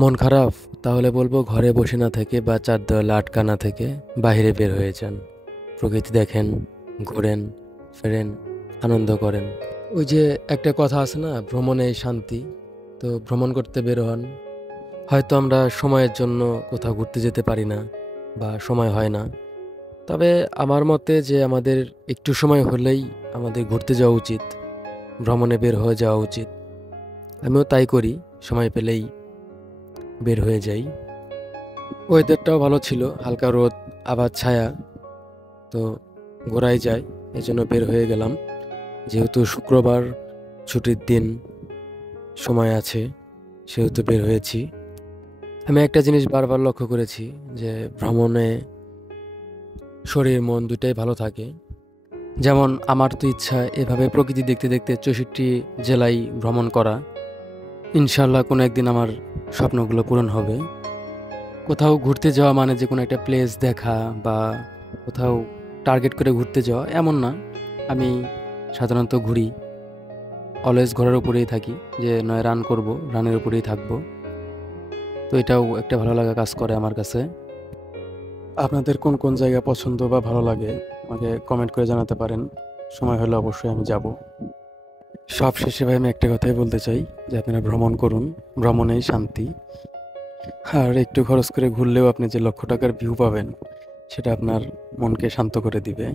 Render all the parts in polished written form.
মন খারাপ? তাহলে বলবো ঘরে বসে না থেকে বা চার দেওয়ালে আটকা না থেকে বাইরে বের হয়ে যান। প্রকৃতি দেখেন, ঘোরেন, ফেরেন, আনন্দ করেন। ওই যে একটা কথা আছে না, ভ্রমণেই শান্তি। তো ভ্রমণ করতে বের হন। হয়তো আমরা সময়ের জন্য কোথাও ঘুরতে যেতে পারি না বা সময় হয় না, তবে আমার মতে যে আমাদের একটু সময় হলেই আমাদের ঘুরতে যাওয়া উচিত, ভ্রমণে বের হয়ে যাওয়া উচিত। আমিও তাই করি, সময় পেলেই বের হয়ে যাই। ওয়েদারটাও ভালো ছিল, হালকা রোদ, আবার ছায়া। তো ঘোরাই যায়, এজন্য বের হয়ে গেলাম। যেহেতু শুক্রবার ছুটির দিন, সময় আছে, সেহেতু বের হয়েছি। আমি একটা জিনিস বারবার লক্ষ্য করেছি, যে ভ্রমণে শরীর মন দুটাই ভালো থাকে। যেমন আমার তো ইচ্ছা এভাবে প্রকৃতি দেখতে দেখতে 64 জেলায় ভ্রমণ করা। ইনশাল্লাহ কোনো একদিন আমার স্বপ্নগুলো পূরণ হবে। কোথাও ঘুরতে যাওয়া মানে যে কোনো একটা প্লেস দেখা বা কোথাও টার্গেট করে ঘুরতে যাওয়া এমন না। আমি সাধারণত ঘুরি, অলওয়েজ ঘোরার উপরেই থাকি, যে নয় রান করব, রানের উপরেই থাকবো। তো এটাও একটা ভালো লাগা কাজ করে আমার কাছে। আপনাদের কোন কোন জায়গা পছন্দ বা ভালো লাগে আমাকে কমেন্ট করে জানাতে পারেন। সময় হলে অবশ্যই আমি যাব। সব শেষে ভাই আমি একটা কথাই বলতে চাই, যে আপনারা ভ্রমণ করুন, ভ্রমণেই শান্তি। আর একটু খরচ করে ঘুরলেও আপনি যে লক্ষ টাকার ভিউ পাবেন, সেটা আপনার মনকে শান্ত করে দিবে।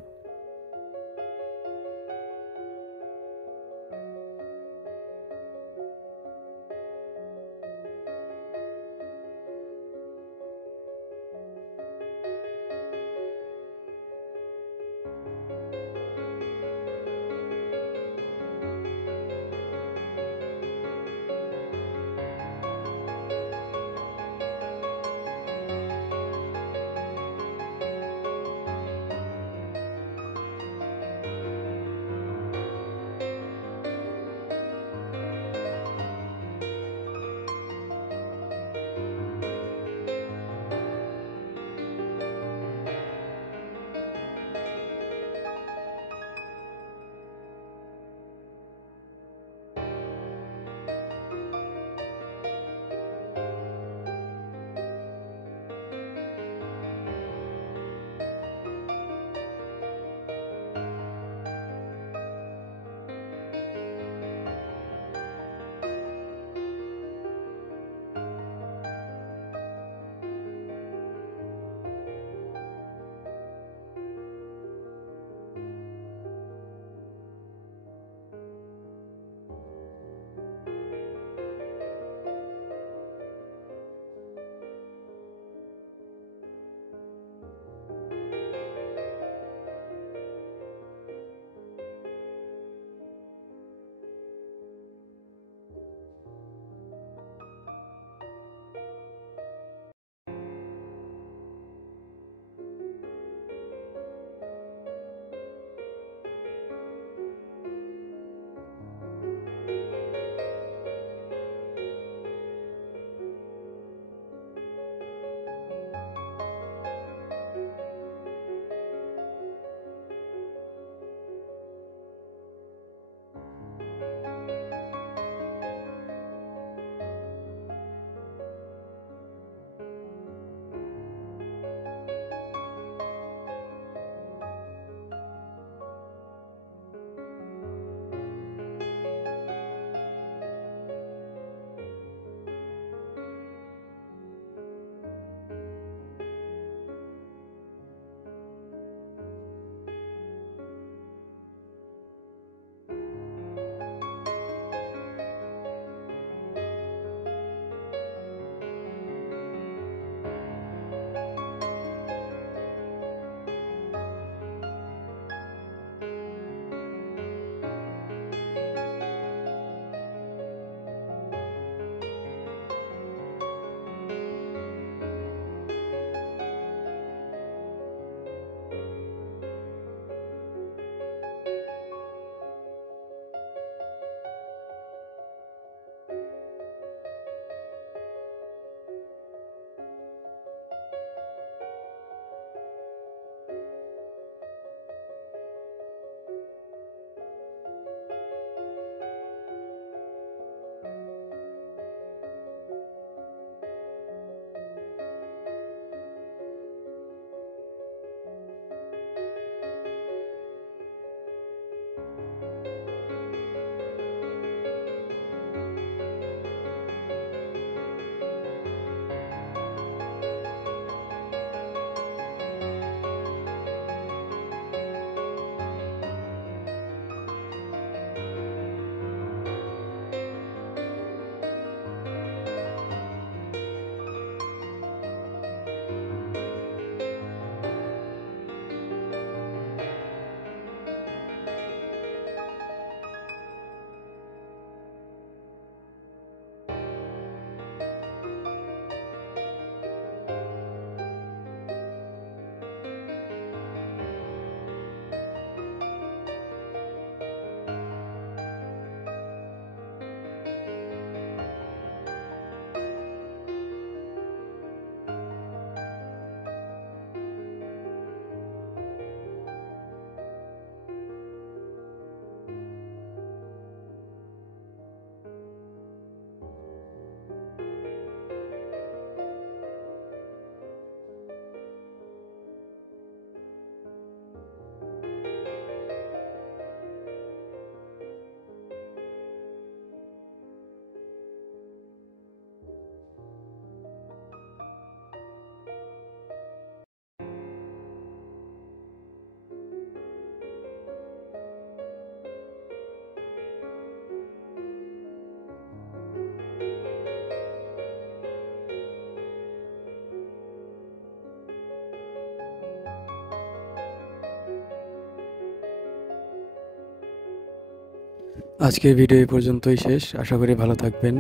আজকের ভিডিও এই পর্যন্তই শেষ। আশা করি ভালো থাকবেন।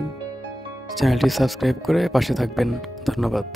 চ্যানেলটি সাবস্ক্রাইব করে পাশে থাকবেন। ধন্যবাদ।